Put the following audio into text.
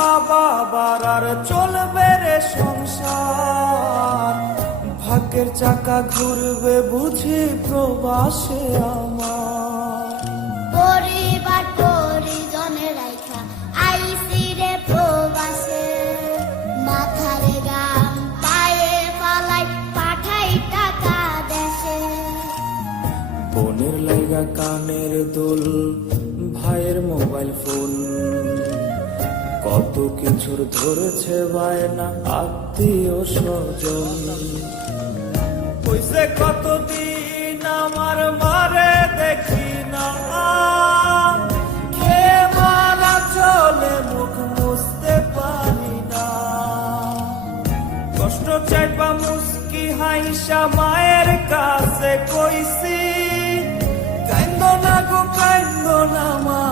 মা বাবার আর চলবে রে সংসার, ভাগ্যের চাকা ঘুরবে বুঝি প্রবাসে আমার। পরিবার পরিজনের রাইখা আইসি রে প্রবাসে, মাথার গাম পায়ে ফালাই পাঠাই টাকা দেশে। বোনের লাইগা কানের দুল, ভাইয়ের মোবাইল ফোন, কত কিছুর ধরেছে বায়না আত্মীয় স্বজন। কইছে কতদিন আমার মারে দেখি না, খেয়ে মারা চলে মুখ মুছতে পারি না। কষ্ট চাইবা মুস্কি হাইসা মায়ের কাছে কইছি, কাইন্দ না গো কাইন্দ না মা